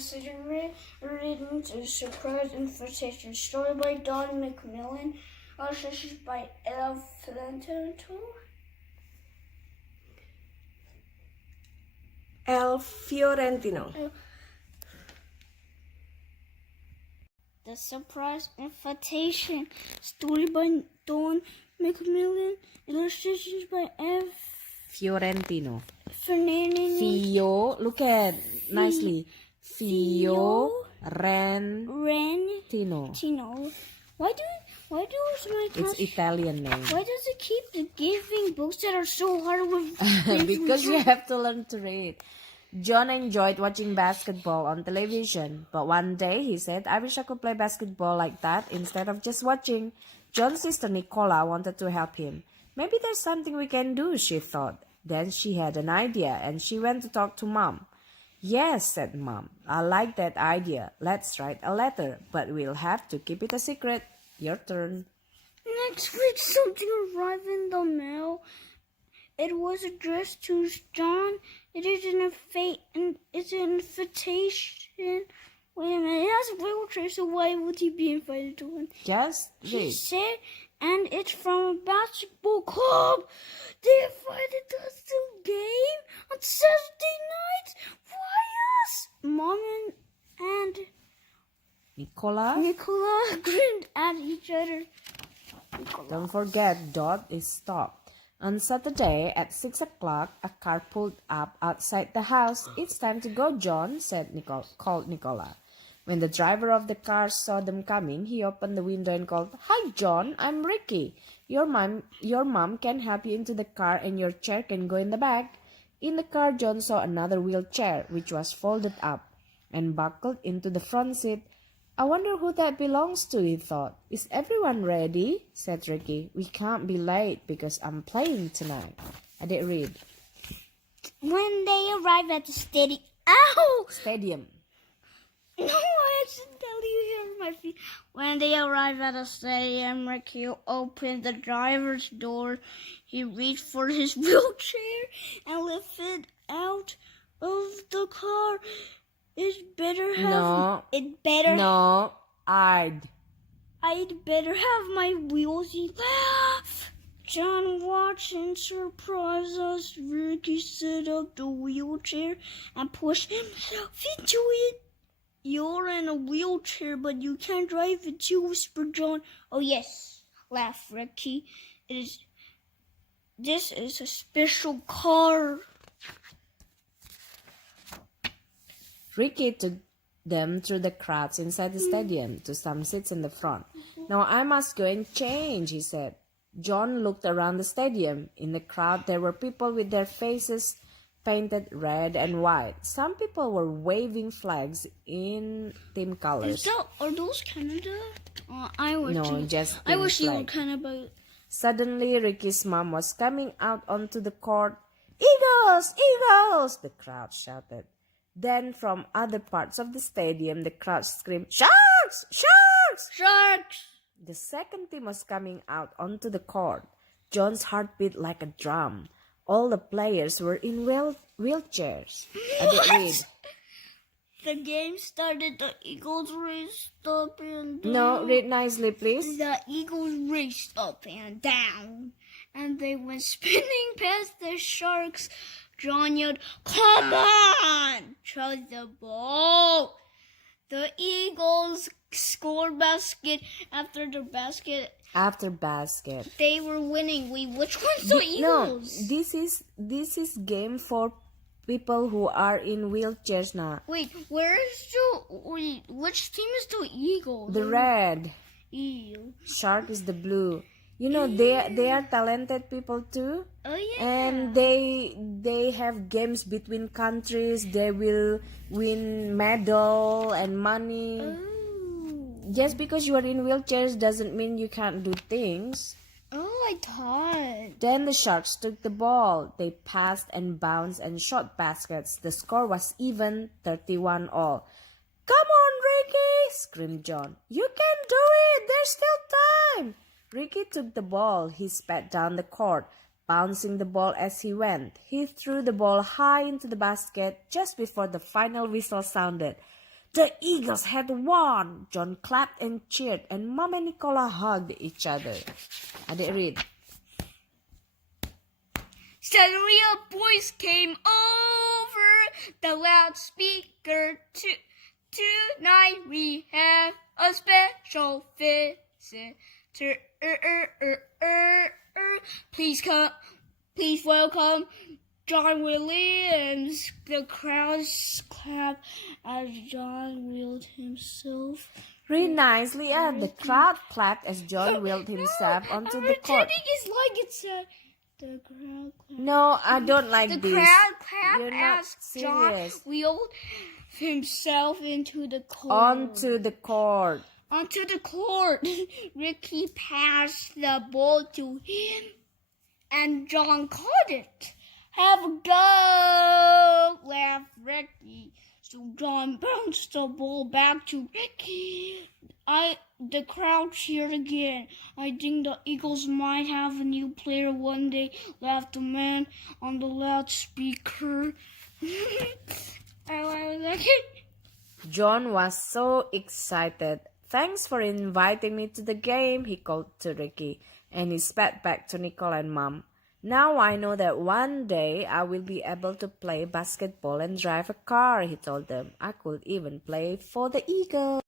Written to Surprise Invitation. Story by Don McMillan. Illustrations by El Fiorentino. El Fiorentino. The Surprise Invitation. Story by Don McMillan. Illustrations by F. Fiorentino. Fernandino. Fio. Look at nicely. Fiorentino. Tino. Why does my It's Italian name. Why does it keep giving books that are so hard with Because you have to learn to read. John enjoyed watching basketball on television, but one day he said, I wish I could play basketball like that instead of just watching. John's sister Nicola wanted to help him. Maybe there's something we can do, she thought. Then she had an idea and she went to talk to Mom. Yes, said Mom, I like that idea. Let's write a letter, but we'll have to keep it a secret. Your turn. Next week, something arrived in the mail. It was addressed to John. It is it's an invitation. Wait a minute, he has a wheelchair, so why would he be invited to one? Just He read. said, and it's from a basketball club. They invited us to a game on Saturday night. Why us? Mom and Nicola. Nicola grinned at each other. Don't forget, Dot is stopped. On Saturday at 6 o'clock, a car pulled up outside the house. It's time to go, John, called Nicola. When the driver of the car saw them coming, he opened the window and called, Hi, John, I'm Ricky. Your mom can help you into the car and your chair can go in the back. In the car, John saw another wheelchair, which was folded up and buckled into the front seat. I wonder who that belongs to, he thought. Is everyone ready? Said Ricky. We can't be late because I'm playing tonight. I did read. When they arrived at the stadium. Ow! Stadium. No, I accidentally hit my feet. When they arrived at the stadium, Ricky opened the driver's door. He reached for his wheelchair and lifted out of the car. I'd better have my wheels. He laughed. John watched and surprised us. Ricky set up the wheelchair and pushed himself into it. You're in a wheelchair, but you can't drive it too, whispered John. Oh yes, laughed Ricky. This is a special car. Ricky took them through the crowds inside the stadium to some seats in the front. Now I must go and change, he said. John looked around the stadium. In the crowd there were people with their faces painted red and white. Some people were waving flags in team colors. Are those Canada? You were Canada. Suddenly Ricky's mom was coming out onto the court. Eagles! Eagles! The crowd shouted. Then from other parts of the stadium, the crowd screamed, Sharks! Sharks! Sharks! The second team was coming out onto the court. John's heart beat like a drum. All the players were in wheelchairs. I did read. The game started. The Eagles raced up and down. No, read nicely, please. The Eagles raced up and down, and they went spinning past the Sharks. John yelled, Come on! Throw the ball. The Eagles scored basket after the basket. After basket. They were winning. Wait, which one's the Eagles? No, this is game for people who are in wheelchairs now. Wait, which team is the Eagles? The red. Ew. Shark is the blue. You know, they are talented people too. Oh yeah. And they have games between countries. They will win medal and money. Oh. Just because you are in wheelchairs doesn't mean you can't do things. Oh, I thought. Then the Sharks took the ball. They passed and bounced and shot baskets. The score was even, 31 all. Come on, Ricky, screamed John. You can do it. There's still time. Ricky took the ball. He spat down the court, bouncing the ball as he went. He threw the ball high into the basket just before the final whistle sounded. The Eagles had won! John clapped and cheered, and Mom and Nicola hugged each other. Adik read. Suddenly a voice came over the loudspeaker. Tonight we have a special visitor. Please welcome John Williams. The crowd clapped as John wheeled himself. Read nicely, and the crowd clapped as John wheeled himself onto the court. It's like it said. The crowd clapped. No, I don't like The this. crowd clapped You're not as John serious. wheeled himself into the court. Onto the court. Onto the court. Ricky passed the ball to him, and John caught it. Have a go, laughed Ricky. So John bounced the ball back to Ricky. The crowd cheered again. I think the Eagles might have a new player one day, laughed the man on the loudspeaker. I like it. John was so excited. Thanks for inviting me to the game, he called to Ricky, and he spat back to Nicole and Mom. Now I know that one day I will be able to play basketball and drive a car, he told them. I could even play for the Eagles.